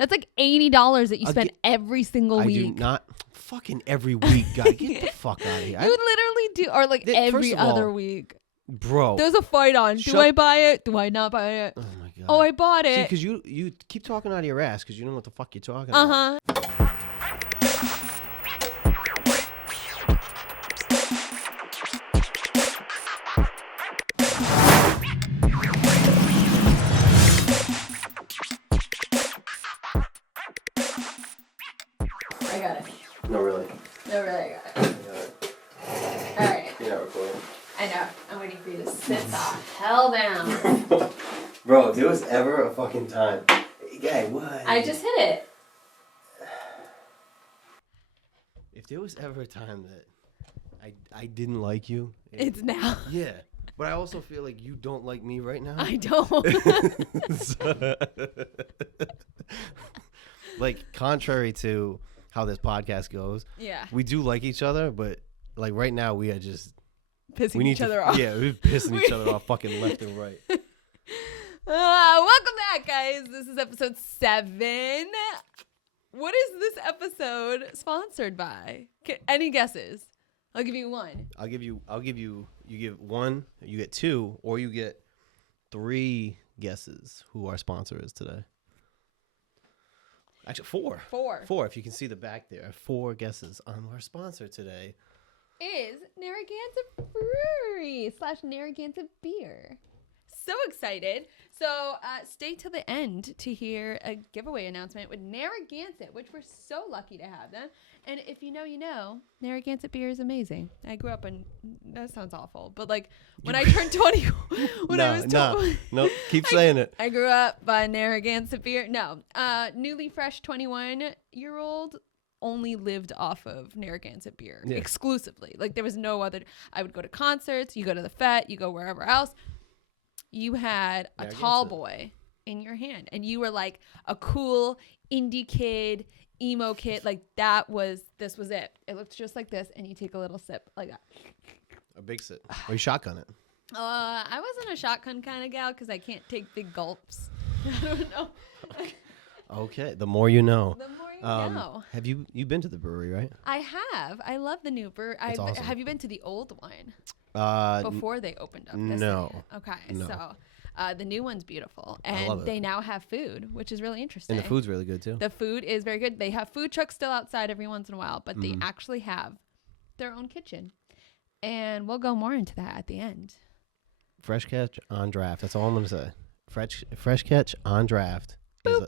That's like $80 that you spend every single week. I do not fucking every week, guy. Get the fuck out of here. You would literally do, or like every other week. Bro. There's a fight on. Do I buy it? Do I not buy it? Oh my God. Oh, I bought it. See, because you keep talking out of your ass because you don't know what the fuck you're talking about. Uh-huh. I got it. No, really. No, really, I got it. All right. You're not recording. I know. I'm waiting for you to sit the hell down. Bro, if there was ever a fucking time. Guy, what? I just hit it. If there was ever a time that I didn't like you. It's now. Yeah. But I also feel like you don't like me right now. I don't. Like, contrary to how this podcast goes, Yeah. we do like each other, but like right now we are just Pissing each other off. Yeah, we're pissing each other off fucking left and right. Welcome back, guys. This is episode 7. What is this episode sponsored by? Any guesses? I'll give you one. You get one, you get two, or you get 3 guesses who our sponsor is today. Actually, 4. 4, if you can see the back there. 4 guesses on our sponsor today. Is Narragansett Brewery / Narragansett Beer. So excited. So stay till the end to hear a giveaway announcement with Narragansett, which we're so lucky to have them. And if you know, you know, Narragansett beer is amazing. I grew up in, that sounds awful, but like when I turned 20, No, keep saying it. I grew up by Narragansett beer. No, newly fresh 21-year-old only lived off of Narragansett beer exclusively. Like there was no other. I would go to concerts, you go to the Fete, you go wherever else. You had a tall boy in your hand, and you were like a cool indie kid, emo kid. Like this was it. It looked just like this, and you take a little sip like that. A big sip. Or you shotgun it. I wasn't a shotgun kind of gal because I can't take big gulps. I don't know. Okay, the more you know. The more you know. Have you been to the brewery, right? I have. I love the new brewery. Awesome. Have you been to the old one? Before they opened up. No. Okay, no. So the new one's beautiful, and they now have food, which is really interesting. And the food's really good too. The food is very good. They have food trucks still outside every once in a while, but they actually have their own kitchen, and we'll go more into that at the end. Fresh catch on draft. That's all I'm gonna say. Fresh catch on draft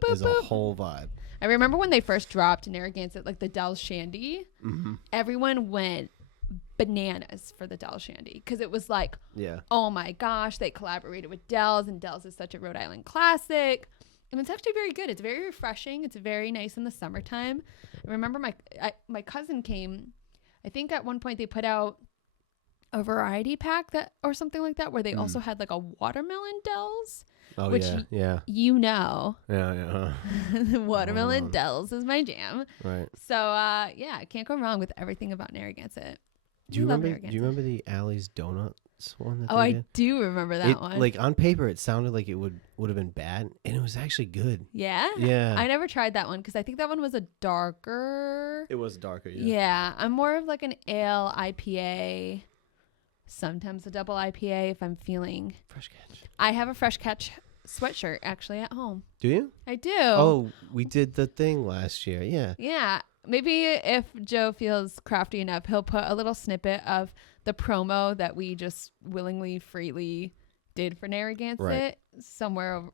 is a whole vibe. I remember when they first dropped Narragansett, like the Del Shandy, everyone went bananas for the Del Shandy because it was like, oh my gosh, they collaborated with Del's, and Del's is such a Rhode Island classic, and it's actually very good. It's very refreshing. It's very nice in the summertime. I remember my cousin came. I think at one point they put out a variety pack or something like that where they also had like a watermelon Del's. Oh, which yeah. You know. Yeah. Watermelon Del's is my jam. Right. So, I can't go wrong with everything about Narragansett. Do you remember the Allie's Donuts one that I did? do remember that one. Like on paper, it sounded like it would have been bad, and it was actually good. Yeah? Yeah. I never tried that one because I think that one was a darker. It was darker, yeah. Yeah. I'm more of like an ale IPA, sometimes a double IPA if I'm feeling. Fresh catch. I have a Fresh Catch sweatshirt actually at home. Do you? I do. Oh, we did the thing last year. Yeah. Yeah. Maybe if Joe feels crafty enough, he'll put a little snippet of the promo that we just willingly, freely did for Narragansett somewhere.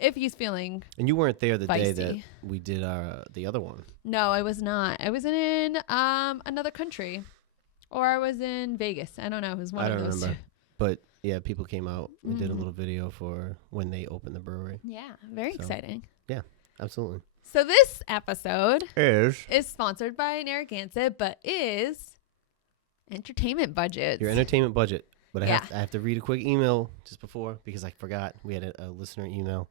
If he's feeling And you weren't there the feisty. day that we did the other one. No, I was not. I was in another country, or I was in Vegas. I don't know. It was one of those. I don't remember. But yeah, people came out. We did a little video for when they opened the brewery. Yeah, very exciting. Yeah, absolutely. So this episode is sponsored by Narragansett, but is entertainment budgets. Your entertainment budget. But I have to read a quick email just before because I forgot. We had a listener email.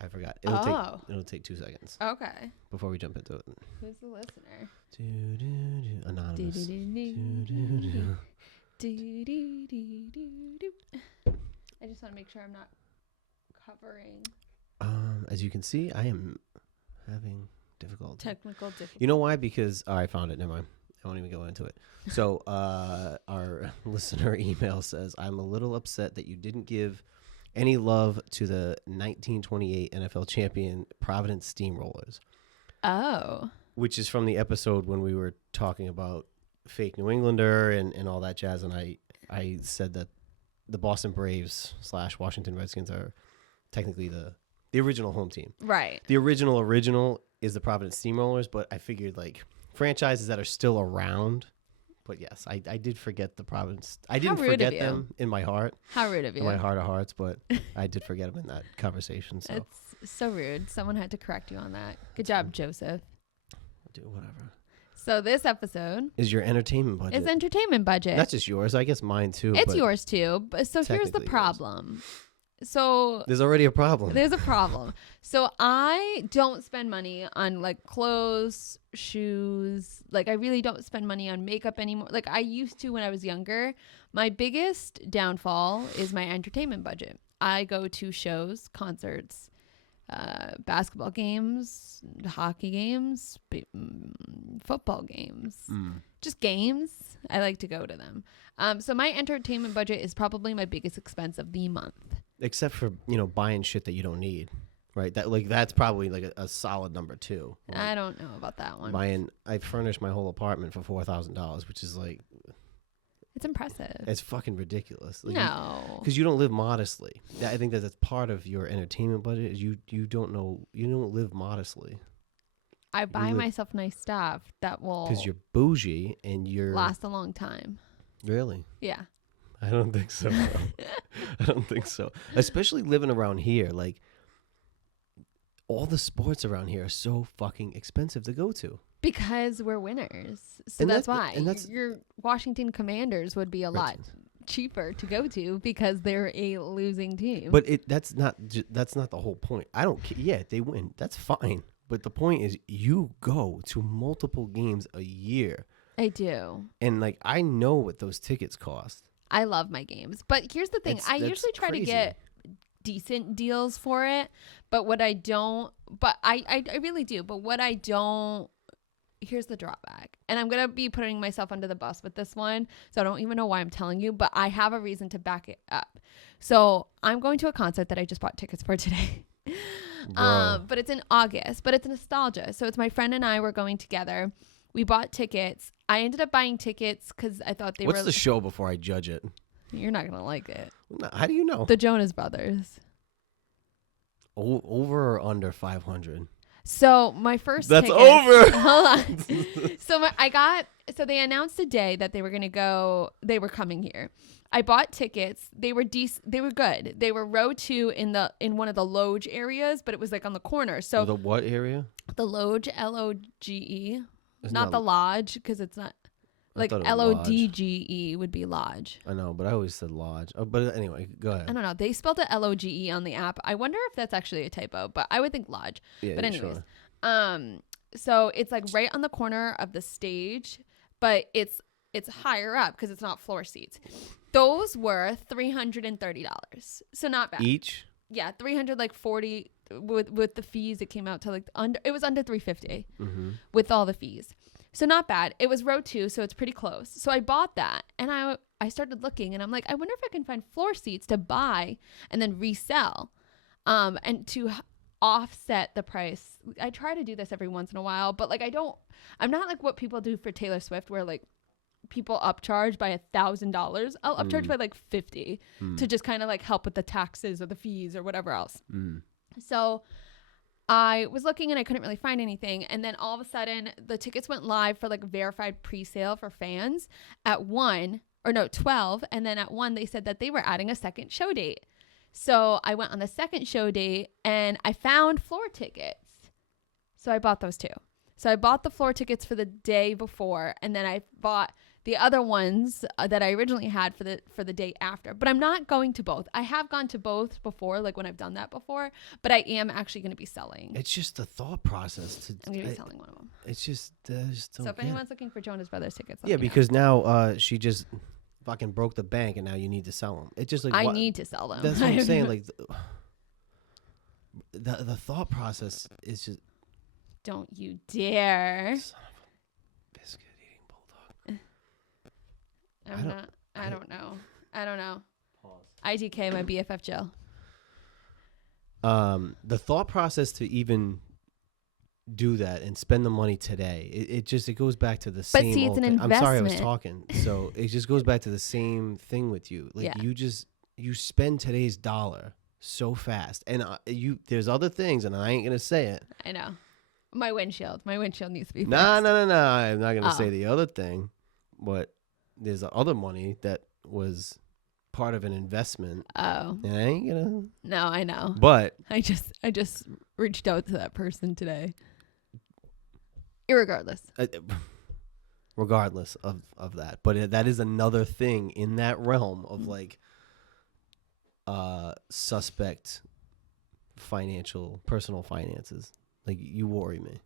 I forgot. It'll take 2 seconds. Okay. Before we jump into it. Who's the listener? Anonymous. I just want to make sure I'm not covering. As you can see, I am having difficulty. Technical difficulty. You know why? Because I found it. Never mind. I won't even go into it. So our listener email says, I'm a little upset that you didn't give any love to the 1928 NFL champion Providence Steamrollers. Oh. Which is from the episode when we were talking about fake New Englander and all that jazz. And I said that the Boston Braves / Washington Redskins are technically the original home team. Right. The original is the Providence Steamrollers, but I figured like franchises that are still around. But yes, I did forget the Providence. I didn't forget them in my heart. How rude of you. In my heart of hearts, but I did forget them in that conversation. So it's so rude. Someone had to correct you on that. Good job, Joseph. I'll do whatever. So this episode is your entertainment budget. It's entertainment budget. Not just yours. I guess mine too. It's yours too. But so here's the problem. So there's already a problem. There's a problem. So I don't spend money on like clothes, shoes. Like I really don't spend money on makeup anymore. Like I used to when I was younger. My biggest downfall is my entertainment budget. I go to shows, concerts, basketball games, hockey games, football games, just games. I like to go to them. So my entertainment budget is probably my biggest expense of the month. Except for, buying shit that you don't need, right? That's probably like a solid number too. Like I don't know about that one. I furnished my whole apartment for $4,000, which is like, it's impressive. It's fucking ridiculous. Like no, because you don't live modestly. I think that's part of your entertainment budget. Is you don't live modestly. I buy myself nice stuff that will because you're bougie and you're last a long time. Really? Yeah. I don't think so. I don't think so. Especially living around here, like all the sports around here are so fucking expensive to go to. Because we're winners. So that's why. And your Washington Commanders would be a lot cheaper to go to because they're a losing team. But that's not the whole point. I don't care. Yeah, they win. That's fine. But the point is you go to multiple games a year. I do. And like I know what those tickets cost. I love my games. But here's the thing. I usually try to get decent deals for it. But what I don't, but I really do. But what I don't, here's the drawback. And I'm going to be putting myself under the bus with this one. So I don't even know why I'm telling you. But I have a reason to back it up. So I'm going to a concert that I just bought tickets for today. But it's in August. But it's nostalgia. So it's my friend and I were going together. We bought tickets. I ended up buying tickets because I thought they were... What's the show before I judge it? You're not going to like it. How do you know? The Jonas Brothers. Over or under 500? So my first That's tickets, over! Hold on. So they announced today that they were going to go... They were coming here. I bought tickets. They were They were good. They were row 2 in one of the loge areas, but it was like on the corner. So the what area? The loge, L-O-G-E. Not the lodge, because it's not like L-O-D-G-E would be lodge. I know, but I always said lodge. Oh, but anyway, go ahead. I don't know. They spelled it L-O-G-E on the app. I wonder if that's actually a typo, but I would think lodge. Yeah, but anyways, sure. So it's like right on the corner of the stage, but it's higher up because it's not floor seats. Those were $330, so not bad. Each? Yeah, $340 with the fees. It came out to it was under $350 with all the fees. So not bad. It was row 2, so it's pretty close. So I bought that and I started looking and I'm like, I wonder if I can find floor seats to buy and then resell and to offset the price. I try to do this every once in a while, but like I'm not like what people do for Taylor Swift where like people upcharge by $1,000. I'll upcharge by like $50 to just kind of like help with the taxes or the fees or whatever else. So I was looking and I couldn't really find anything. And then all of a sudden the tickets went live for like verified pre-sale for fans at 12. And then at 1, they said that they were adding a second show date. So I went on the second show date and I found floor tickets. So I bought those too. So I bought the floor tickets for the day before, and then I bought the other ones that I originally had for the day after. But I'm not going to both. I have gone to both before, like when I've done that before, but I am actually going to be selling. It's just the thought process. I'm going to be selling one of them. It's just so if anyone's looking for Jonas Brothers tickets, because now she just fucking broke the bank, and now you need to sell them. It's just like I need to sell them. That's what I'm saying. Like the thought process is just. Don't you dare. Son of a biscuit eating bulldog. I don't know. Pause. ITK, my BFF Jill. The thought process to even do that and spend the money today, it goes back to the same. But see, it's an investment. I'm sorry, I was talking. So it just goes back to the same thing with you. Like you spend today's dollar so fast, and there's other things, and I ain't gonna say it. I know. My windshield needs to be fixed. No. I'm not gonna say the other thing, but there's other money that was part of an investment. Oh. And I ain't gonna. No, I know. But I just reached out to that person today. Irregardless. Regardless of that. But that is another thing in that realm of like suspect personal finances. Like, you worry me.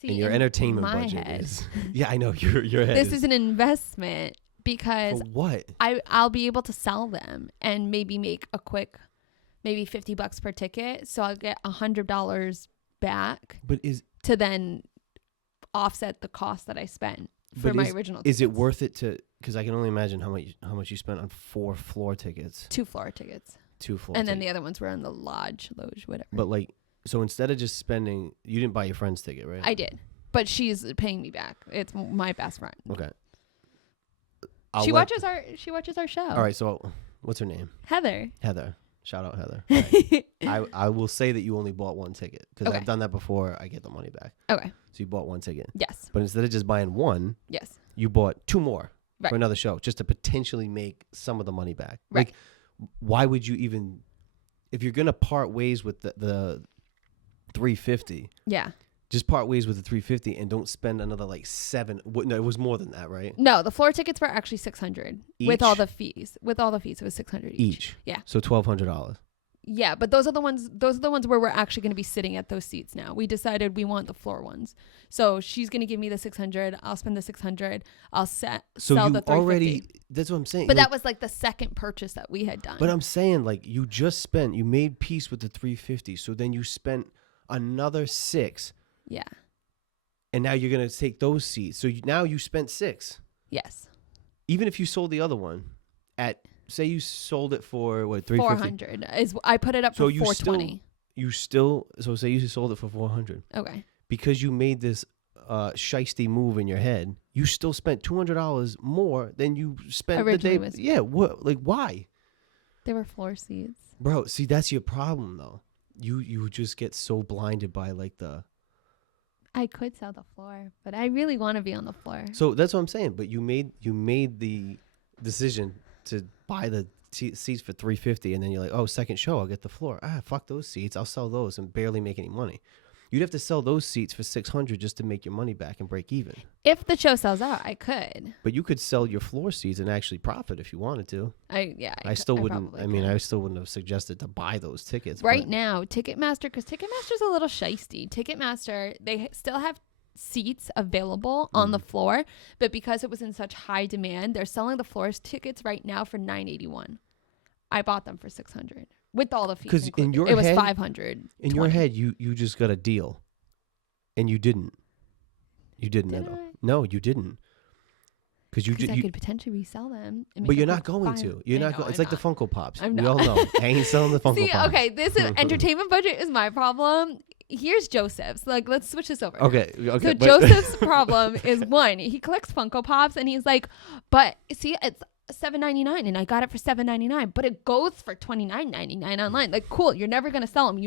See, and your entertainment budget is. Yeah, I know your head. This is an investment because for what? I'll be able to sell them and maybe make a quick, maybe $50 per ticket. So I'll get $100 back. But to then offset the cost that I spent for my original tickets. Is it worth it to? Because I can only imagine how much you spent on 4 floor tickets. 2 floor tickets. 2 floor. And then the other ones were on the loge, whatever. But like, so instead of just spending, you didn't buy your friend's ticket, right? I did, but she's paying me back. It's my best friend. Okay. She watches our show. All right. So what's her name? Heather. Shout out Heather. Right. I will say that you only bought 1 ticket because I've done that before. I get the money back. Okay. So you bought 1 ticket. Yes. But instead of just buying 1, yes, you bought 2 more for another show just to potentially make some of the money back. Right. Like, why would you even, if you're gonna part ways with the 350? Yeah. Just part ways with the 350 and don't spend another like 7. No, it was more than that, right? No, the floor tickets were actually $600 with all the fees. With all the fees, it was $600 each. Yeah. So $1,200. Yeah, but those are the ones where we're actually going to be sitting at those seats now. We decided we want the floor ones. So she's going to give me the $600. I'll spend the $600. I'll sell the $350. That's what I'm saying. But that was like the second purchase that we had done. But I'm saying, like, you made peace with the $350. So then you spent another $6. Yeah. And now you're going to take those seats. So now you spent $6. Yes. Even if you sold the other one at, say you sold it for what, $350? $400 I put it up for $420. So say you sold it for $400. Okay. Because you made this shiesty move in your head, you still spent $200 more than you spent originally the day. Yeah, what? Like, why? They were floor seats. Bro, see, that's your problem though. You just get so blinded by like the. I could sell the floor, but I really want to be on the floor. So that's what I'm saying. But you made the decision to buy the seats for $350, and then you're like, oh, second show, I'll get the floor. Fuck those seats. I'll sell those and barely make any money. You'd have to sell those seats for $600 just to make your money back and break even. If the show sells out, I could. But you could sell your floor seats and actually profit if you wanted to. I still wouldn't have suggested to buy those tickets. Right now, Ticketmaster, because Ticketmaster's a little shisty. Ticketmaster, they still have seats available on the floor, but because it was in such high demand, they're selling the floor tickets right now for $981. I bought them for $600 with all the fees. Because in your head, it was $500. In your head, you just got a deal, and you didn't. You didn't. No, you didn't. Because I could potentially resell them. But you're not going to. You're not going. It's like the Funko Pops. We all know. I ain't selling the Funko Pops. Okay, this is entertainment budget is my problem. Here's Joseph's. Like, let's switch this over. Okay. So Joseph's problem is, one, he collects Funko Pops, and he's like, but see, it's $7.99 and I got it for $7.99, but it goes for $29.99 online. Like, cool, you're never gonna sell them.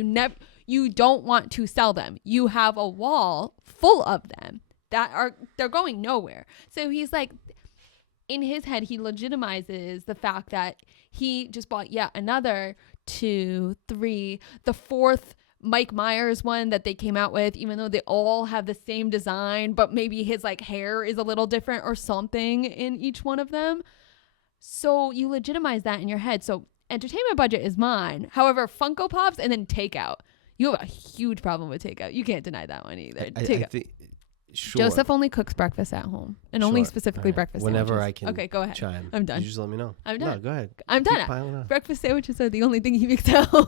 You don't want to sell them. You have a wall full of them they're going nowhere. So he's like, in his head, he legitimizes the fact that he just bought yet another 2, 3, the 4th Mike Myers one that they came out with, even though they all have the same design, but maybe his like hair is a little different or something in each one of them. So you legitimize that in your head. So entertainment budget is mine. However, Funko Pops and then takeout. You have a huge problem with takeout. You can't deny that one either. Sure. Joseph only cooks breakfast at home, and only specifically breakfast Whenever sandwiches. I can. Okay, go ahead. Chime. I'm done. You just let me know. I'm done. No, go ahead. I'm Keep done. piling on. Breakfast sandwiches are the only thing he makes at home.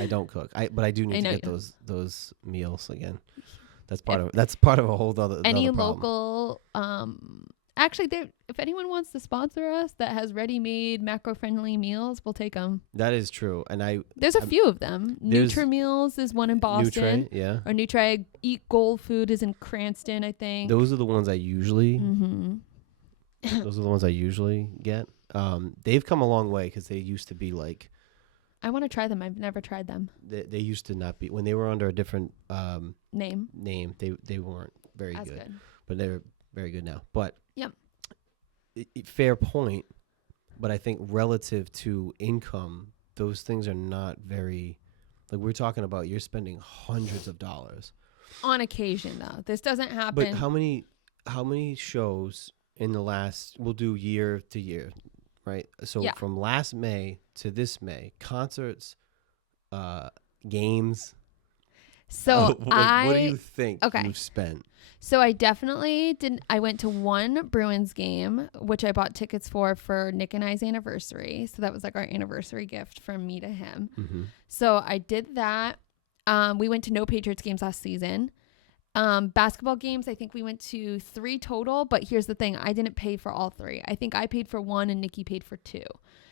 I don't cook. But I do need to get those meals again. That's part of a whole other. Any problem. local, actually, if anyone wants to sponsor us that has ready-made macro-friendly meals, we'll take them. That is true, and there's a few of them. Nutri-Meals is one in Boston. Nutri, yeah. Or Nutri Eat Gold Food is in Cranston, I think. Those are the ones I usually. Mm-hmm. Those are the ones I usually get. They've come a long way because they used to be like. I want to try them. I've never tried them. They used to not be when they were under a different name. They weren't very good, but they're very good now. But yep, fair point. But I think relative to income, those things are not very. Like we're talking about, you're spending hundreds of dollars on occasion, though. This doesn't happen. But how many shows in the last? We'll do year to year. Right. So from last May to this May, concerts, games. So what do you think you've spent? So I definitely didn't. I went to one Bruins game, which I bought tickets for Nick and I's anniversary. So that was like our anniversary gift from me to him. Mm-hmm. So I did that. We went to no Patriots games last season. Basketball games, I think we went to 3 total, but here's the thing. I didn't pay for all 3. I think I paid for 1 and Nikki paid for 2.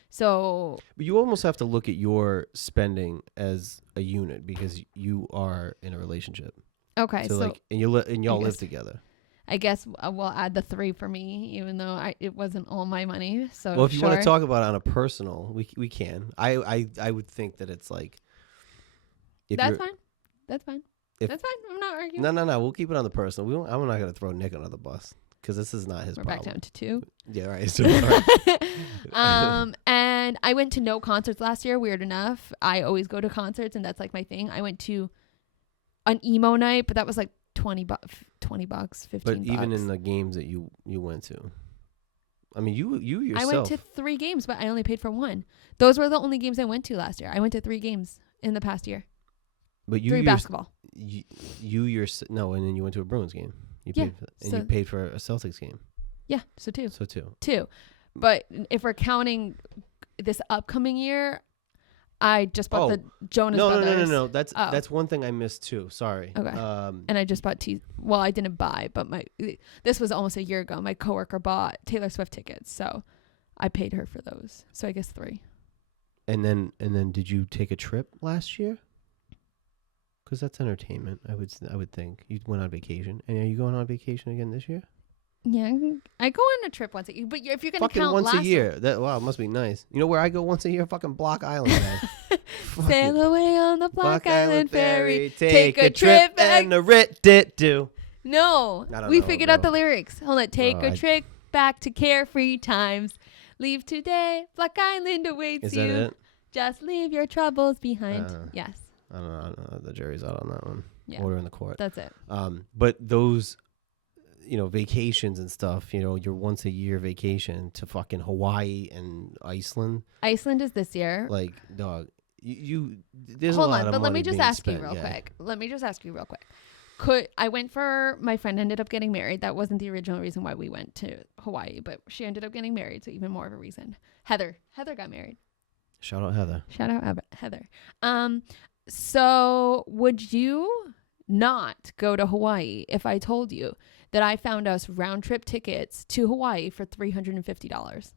So but you almost have to look at your spending as a unit because you are in a relationship. Okay. So like, and y'all live together. I guess we'll add the 3 for me, even though it wasn't all my money. So well, if you want to talk about it on a personal, we can. I would think that it's like. That's fine. That's fine. That's fine. I'm not arguing. No. We'll keep it on the personal. I'm not going to throw Nick under the bus because this is not his problem. We're back down to 2. Yeah, right. So, right. And I went to no concerts last year. Weird enough. I always go to concerts, and that's like my thing. I went to an emo night, but that was like $20, $15. But even in the games that you went to, I mean, you yourself. I went to 3 games, but I only paid for 1. Those were the only games I went to last year. I went to 3 games in the past year. But 3 basketball. And then you went to a Bruins game. You paid for a Celtics game. Yeah, so 2. So 2. 2. But if we're counting this upcoming year, I just bought the Jonas Brothers. No. That's one thing I missed too. Sorry. Okay. And I just bought well, I didn't buy, but this was almost a year ago. My coworker bought Taylor Swift tickets, so I paid her for those. So I guess 3. And then did you take a trip last year? Because that's entertainment, I would think. You went on vacation. And are you going on vacation again this year? Yeah, I go on a trip once a year. But if you're going to count once a year. Wow, it must be nice. You know where I go once a year? Fucking Block Island. Sail away on the Block Island ferry. Take a trip and the writ did do. No, we figured out the lyrics. Hold on. Take a trip back to carefree times. Leave today. Block Island awaits Is you. That it? Just leave your troubles behind. Yes. I don't know. The jury's out on that one. Yeah. Order in the court. That's it. But those, vacations and stuff, your once a year vacation to fucking Hawaii and Iceland. Iceland is this year. Like, dog, there's Hold a lot on, of but let me just ask spent, you real quick. I went for my friend ended up getting married. That wasn't the original reason why we went to Hawaii, but she ended up getting married, so even more of a reason. Heather got married. Shout out Heather. Heather. So would you not go to Hawaii if I told you that I found us round trip tickets to Hawaii for $350?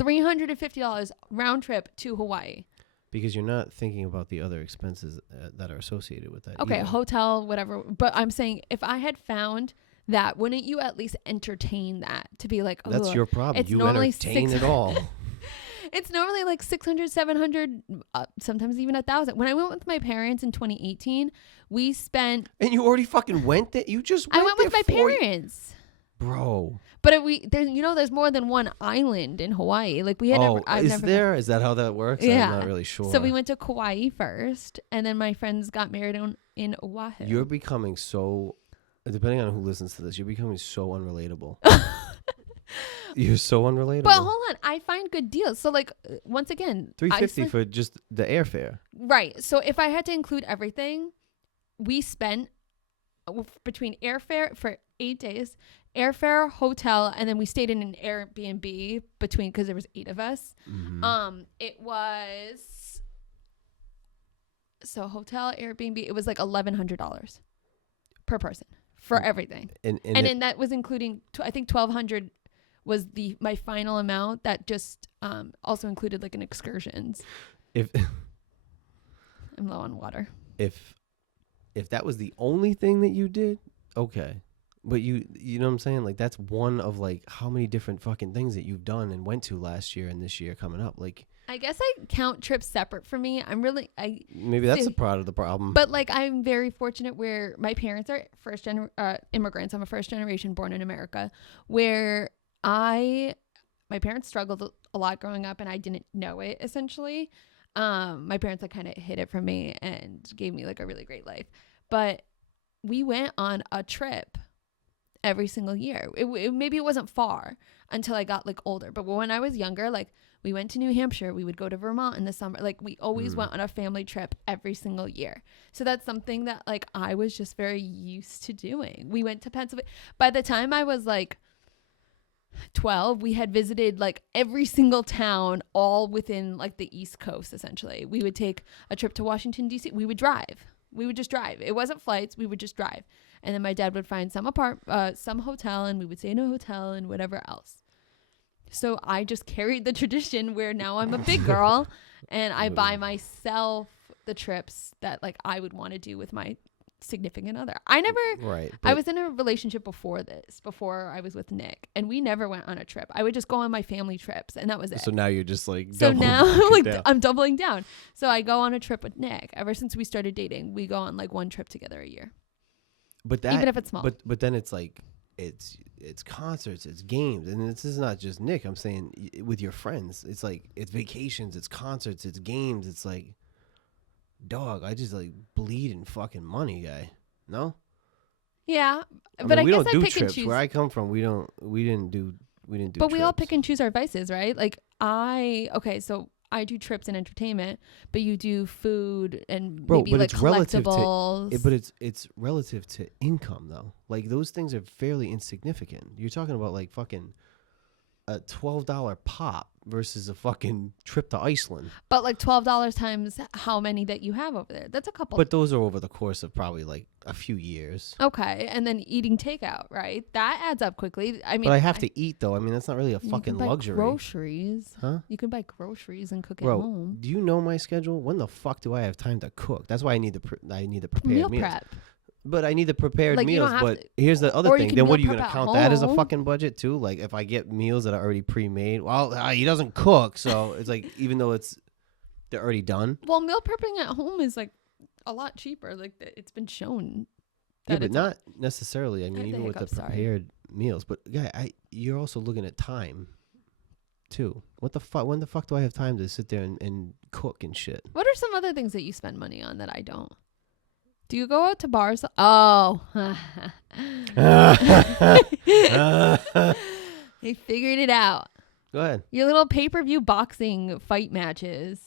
$350 round trip to Hawaii. Because you're not thinking about the other expenses that are associated with that. Okay, either. hotel, whatever. But I'm saying if I had found that, wouldn't you at least entertain that to be like, oh, that's your problem. It's you normally entertain it all. It's normally like 600, 700, sometimes even 1,000. When I went with my parents in 2018, we spent. And you already fucking went there? You just went I went with my parents. Bro. But there's more than one island in Hawaii. Like we had never. Is that how that works? Yeah. I'm not really sure. So we went to Kauai first, and then my friends got married in Oahu. You're becoming so, depending on who listens to this, you're becoming so unrelatable. You're so unrelatable. But hold on, I find good deals. So like once again, $350 for just the airfare. Right. So if I had to include everything, we spent between airfare for 8 days, airfare, hotel, and then we stayed in an Airbnb between, because there was 8 of us. It was, so hotel, Airbnb, it was like $1,100 per person for everything. And then that was including, I think $1,200 was my final amount. That just also included like an excursions. I'm low on water. If that was the only thing that you did, okay. But you know what I'm saying? Like, that's one of like how many different fucking things that you've done and went to last year and this year coming up. Like, I guess I count trips separate for me. Maybe that's a part of the problem. But like, I'm very fortunate where my parents are immigrants. I'm a first generation born in America, where my parents struggled a lot growing up and I didn't know it essentially. My parents like kind of hid it from me and gave me like a really great life. But we went on a trip every single year. Maybe it wasn't far until I got like older. But when I was younger, like we went to New Hampshire, we would go to Vermont in the summer. Like we always went on a family trip every single year. So that's something that like I was just very used to doing. We went to Pennsylvania. By the time I was like 12, we had visited like every single town all within like the East Coast essentially. We would take a trip to Washington DC. We would just drive. It wasn't flights, we would just drive. And then my dad would find some hotel and we would stay in a hotel and whatever else. So I just carried the tradition where now I'm a big girl and I buy myself the trips that like I would want to do with my significant other. I was in a relationship before I was with Nick, and we never went on a trip. I would just go on my family trips and that was it. So now you're just like I'm doubling down. So I go on a trip with Nick. Ever since we started dating, we go on like one trip together a year. But that, even if it's small. But then it's like it's concerts, it's games, and this is not just Nick. I'm saying with your friends, it's like it's vacations, it's concerts, it's games. It's like, dog, I just like bleed in fucking money, guy. No? Yeah, but I we guess don't I do pick trips. and choose. Where I come from, we didn't do. But trips. We all pick and choose our vices, right? Like so I do trips and entertainment, but you do food and maybe like collectibles. But it's relative to income though. Like those things are fairly insignificant. You're talking about like fucking a $12 pop versus a fucking trip to Iceland. But like $12 times how many that you have over there? That's a couple. But those are over the course of probably like a few years. Okay, and then eating takeout, right? That adds up quickly. I mean, but I have to eat though. I mean, that's not really a fucking luxury. Groceries, huh? You can buy groceries and cook at home. Do you know my schedule? When the fuck do I have time to cook? That's why I need the prepared meal meals. Prep. But I need the prepared like meals. But here's the other thing. Then what are you going to count that as a fucking budget too? Like if I get meals that are already pre-made, well, he doesn't cook. So it's like, even though they're already done. Well, meal prepping at home is like a lot cheaper. Like it's been shown. Yeah, but not necessarily. I mean, even with the prepared meals. But yeah, you're also looking at time too. What the fuck? When the fuck do I have time to sit there and cook and shit? What are some other things that you spend money on that I don't? Do you go out to bars? Oh. He figured it out. Go ahead. Your little pay-per-view boxing fight matches.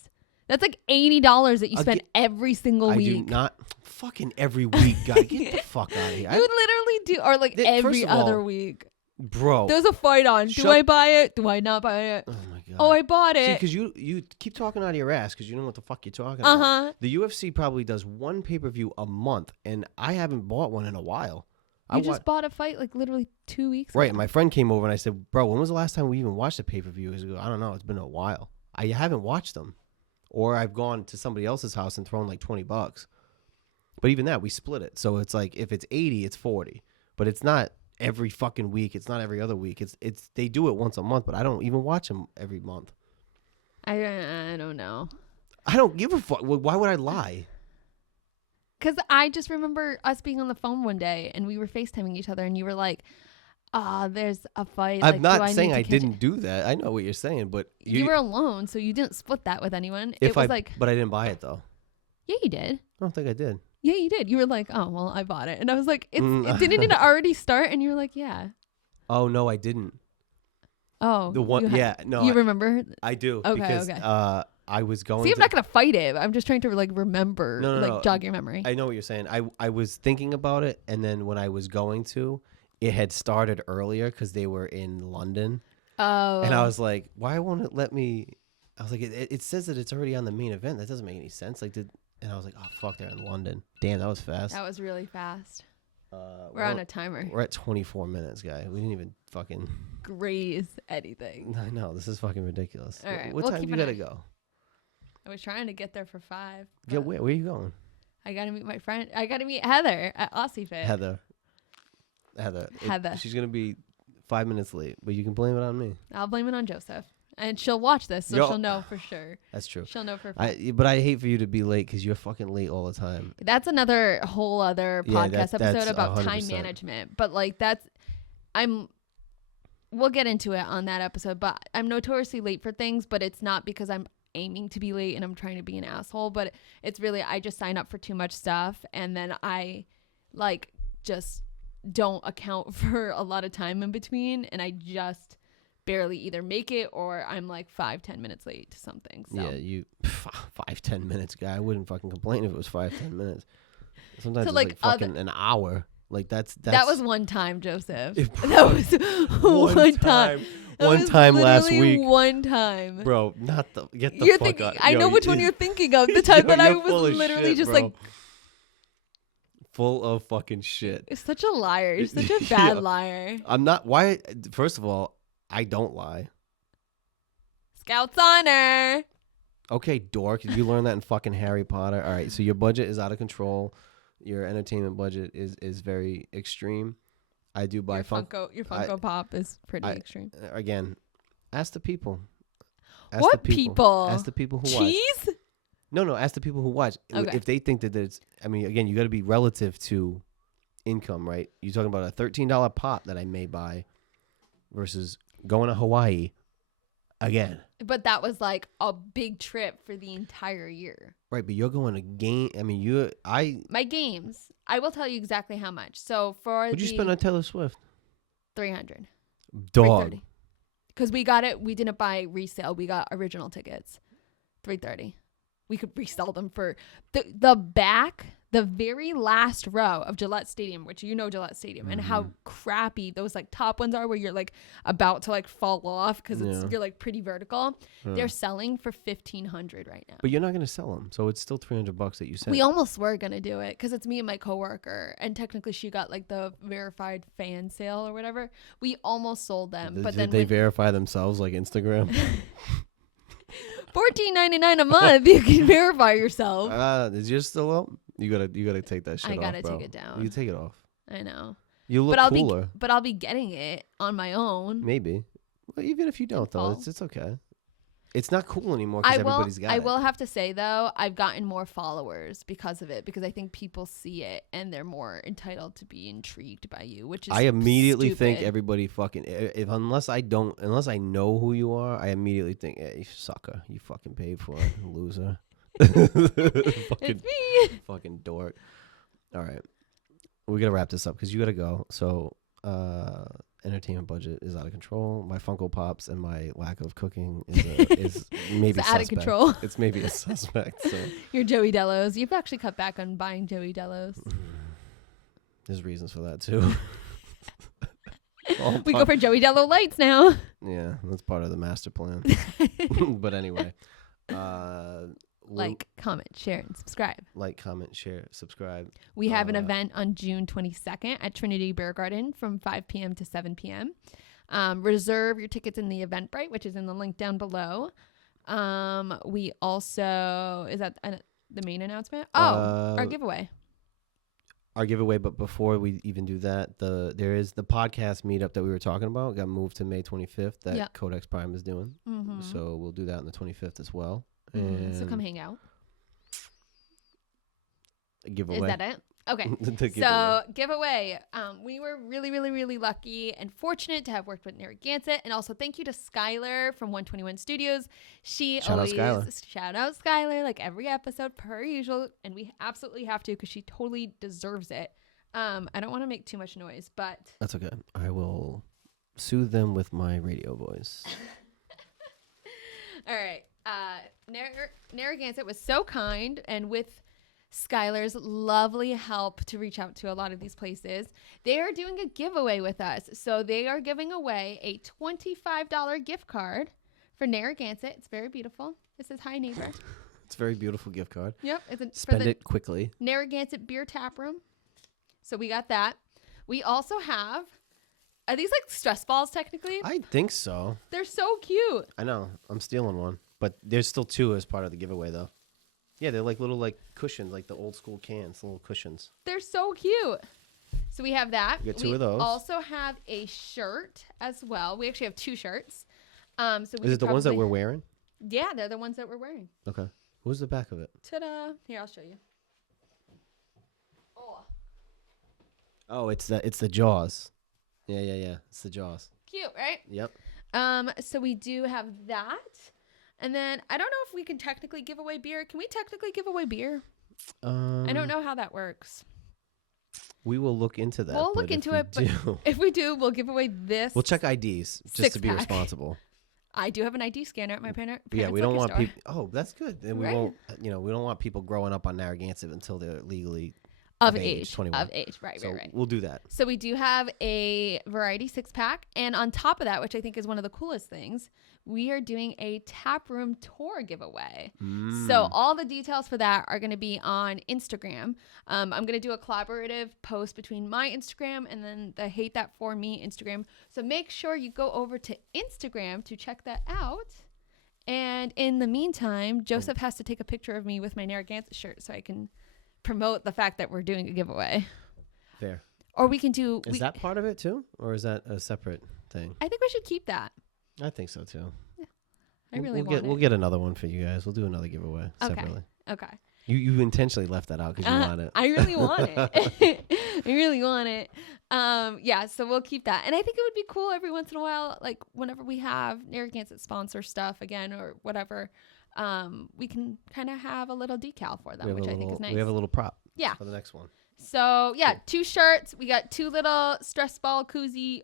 That's like $80 that you spend every single week. I do not. Fucking every week, guy. Get the fuck out of here. You literally do. Or like every other week. Bro. There's a fight on. Do I buy it? Do I not buy it? Oh my god. Oh, I bought it. See, because you keep talking out of your ass because you don't know what the fuck you're talking about. The UFC probably does one pay-per-view a month, and I haven't bought one in a while. You just bought a fight like literally 2 weeks ago. Right. My friend came over and I said, bro, when was the last time we even watched a pay-per-view? He goes, I don't know. It's been a while. I haven't watched them. Or I've gone to somebody else's house and thrown like $20. But even that, we split it. So it's like if it's 80, it's 40. But it's not every fucking week. It's not every other week. It's they do it once a month, but I don't even watch them every month. I don't know. I don't give a fuck. Why would I lie? Because I just remember us being on the phone one day and we were FaceTiming each other and you were like, there's a fight. I'm not saying I didn't do that. I know what you're saying, but you were alone, so you didn't split that with anyone. But I didn't buy it though. Yeah, you did. I don't think I did. Yeah, you did. You were like, oh, well, I bought it. And I was like, didn't it already start? And you were like, yeah. Oh, no, I didn't. Oh. The one, no. You remember? I do. Okay, because, okay. I was going. See, I'm not gonna fight it. I'm just trying to like remember, No. jog your memory. I know what you're saying. I was thinking about it, and then when I was going to, it had started earlier because they were in London. Oh. And I was like, why won't it let me? I was like, it says that it's already on the main event. That doesn't make any sense. And I was like, oh fuck, they're in London. Damn, that was fast. That was really fast. We're on a timer. We're at 24 minutes, guy. We didn't even fucking graze anything. I know, this is fucking ridiculous. All right, what time do you gotta go? I was trying to get there for 5. Yeah, where are you going? I gotta meet my friend. I gotta meet Heather at Aussie Fit. Heather. She's gonna be 5 minutes late, but you can blame it on me. I'll blame it on Joseph. And she'll watch this, so she'll know for sure. That's true. She'll know for sure. But I hate for you to be late because you're fucking late all the time. That's another whole other podcast episode about 100%. Time management. But like we'll get into it on that episode. But I'm notoriously late for things, but it's not because I'm aiming to be late and I'm trying to be an asshole. But it's really, I just sign up for too much stuff. And then I like just don't account for a lot of time in between. And I just barely either make it or I'm like 5-10 minutes late to something. So. Yeah, you 5-10 minutes, guy. I wouldn't fucking complain if it was 5-10 minutes. Sometimes it's like fucking an hour. Like that's that was one time, Joseph. That was one time. One time last week. One time, bro. Not the get the you're fuck thinking, out. I know which one you're thinking of. The time that I was literally just bro. like full of fucking shit. You're such a liar. You're such a bad liar. I'm not. Why? First of all, I don't lie. Scout's honor. Okay, dork. You learned that in fucking Harry Potter. All right, so your budget is out of control. Your entertainment budget is very extreme. I do buy your Funko Pop is pretty extreme. Again, ask the people. What people? Ask the people who watch. Cheese? No. Ask the people who watch. Okay. If they think that it's. I mean, again, you got to be relative to income, right? You're talking about a $13 pop that I may buy versus going to Hawaii again. But that was like a big trip for the entire year. Right, but you're going to game. I mean, my games. I will tell you exactly how much. So for what'd you spend on Taylor Swift? $300. Dog. Because we got it. We didn't buy resale. We got original tickets. $330. We could resell them for the back. The very last row of Gillette Stadium, which you know Gillette Stadium, and how crappy those like top ones are, where you're like about to like fall off because you're like pretty vertical. They're selling for $1,500 right now. But you're not gonna sell them, so it's still $300 that you said. We almost were gonna do it because it's me and my coworker, and technically she got like the verified fan sale or whatever. We almost sold them, but then they verify themselves like Instagram? $14.99 a month. You can verify yourself. Is yours still up? You gotta take that shit off. I gotta take it down. You take it off. I know. You look cooler. But I'll be getting it on my own. Maybe. Well, even if you don't, though, it's okay. It's not cool anymore because everybody's got it. I will have to say, though, I've gotten more followers because of it, because I think people see it and they're more entitled to be intrigued by you, which is I immediately stupid. think everybody fucking unless I know who you are, I immediately think, hey, you sucker, you fucking paid for it, loser. It's me. Fucking dork. All right, we gotta wrap this up because you gotta go. So, entertainment budget is out of control. My Funko Pops and my lack of cooking is maybe out of control. It's maybe a suspect. So Your Joey Delos. You've actually cut back on buying Joey Delos. There's reasons for that too. We go for Joey Dello lights now. Yeah, that's part of the master plan. But anyway, like, comment, share, and subscribe. Like, comment, share, subscribe. We have an event on June 22nd at Trinity Beer Garden from 5 p.m. to 7 p.m. Reserve your tickets in the Eventbrite, which is in the link down below. We also, is that the main announcement? Our giveaway. Our giveaway, but before we even do that, there is the podcast meetup that we were talking about. Got moved to May 25th that Codex Prime is doing. Mm-hmm. So we'll do that on the 25th as well. So come hang out. A giveaway. Is that it? Okay. So giveaway. We were really, really, really lucky and fortunate to have worked with Narragansett. And also thank you to Skylar from 121 Studios. Shout out Skylar, like every episode per usual. And we absolutely have to because she totally deserves it. I don't want to make too much noise, but. That's okay. I will soothe them with my radio voice. All right. Narragansett was so kind, and with Skylar's lovely help to reach out to a lot of these places, they are doing a giveaway with us. So they are giving away a $25 gift card for Narragansett. It's very beautiful. It says, "Hi, neighbor." It's a very beautiful gift card. Yep. Spend it quickly. Narragansett Beer Tap Room. So we got that. We also have, are these like stress balls technically? I think so. They're so cute. I know. I'm stealing one. But there's still 2 as part of the giveaway, though. Yeah, they're like little like cushions, like the old school cans, little cushions. They're so cute. So we have that. We got 2 of those. We also have a shirt as well. We actually have 2 shirts. So Is it the ones that we're wearing? Yeah, they're the ones that we're wearing. Okay. Who's the back of it? Ta-da! Here, I'll show you. Oh, it's the jaws. Yeah. It's the jaws. Cute, right? Yep. So we do have that. And then I don't know if we can technically give away beer. Can we technically give away beer? I don't know how that works. We will look into that. We'll look into it, but if we do, we'll give away this. We'll check IDs just to be responsible. I do have an ID scanner at my parents' Yeah, we don't want people. Oh, that's good. And we won't. We don't want people growing up on Narragansett until they're legally of age, 21. Of age, right. We'll do that. So we do have a variety 6-pack, and on top of that, which I think is one of the coolest things, we are doing a tap room tour giveaway. So all the details for that are going to be on Instagram. I'm going to do a collaborative post between my Instagram and then the Hate That For Me Instagram. So make sure you go over to Instagram to check that out. And in the meantime, Joseph has to take a picture of me with my Narragansett shirt so I can promote the fact that we're doing a giveaway. Fair. Or we can do... Is that part of it too? Or is that a separate thing? I think we should keep that. I think so too. Yeah. I really want it. We'll get another one for you guys. We'll do another giveaway separately. Okay. You intentionally left that out because you want it. I really want it. I really want it. Yeah, so we'll keep that. And I think it would be cool every once in a while, like whenever we have Narragansett sponsor stuff again or whatever, we can kind of have a little decal for them, which I think is nice. We have a little prop for the next one. So, yeah, cool. 2 shirts. We got 2 little stress ball koozie,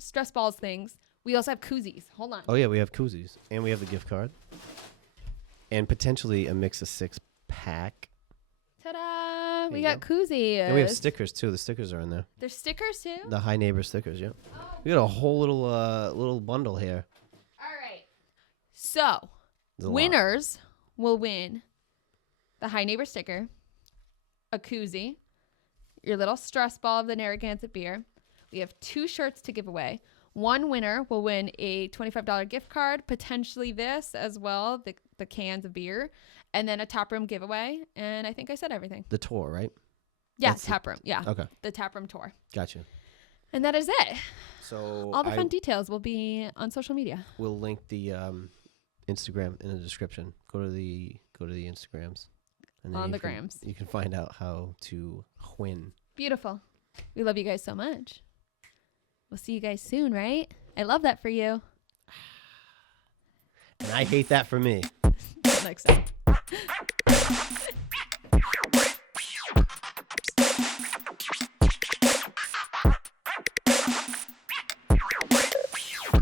stress balls things. We also have koozies. Hold on. Oh, yeah, we have koozies. And we have the gift card. And potentially a mix of 6-pack. Ta-da! We got koozies. And we have stickers, too. The stickers are in there. There's stickers, too? The High Neighbor stickers, yeah. Oh. We got a whole little bundle here. All right. So, winners will win the High Neighbor sticker, a koozie, your little stress ball of the Narragansett beer. We have 2 shirts to give away. One winner will win a $25 gift card, potentially this as well, the cans of beer, and then a tap room giveaway. And I think I said everything. The tour, right? Yeah, tap room. Yeah. Okay. The tap room tour. Gotcha. And that is it. So all the fun details will be on social media. We'll link the Instagram in the description. Go to the Instagrams. And then on the grams. You can find out how to win. Beautiful. We love you guys so much. We'll see you guys soon, right? I love that for you. And I hate that for me. Next time.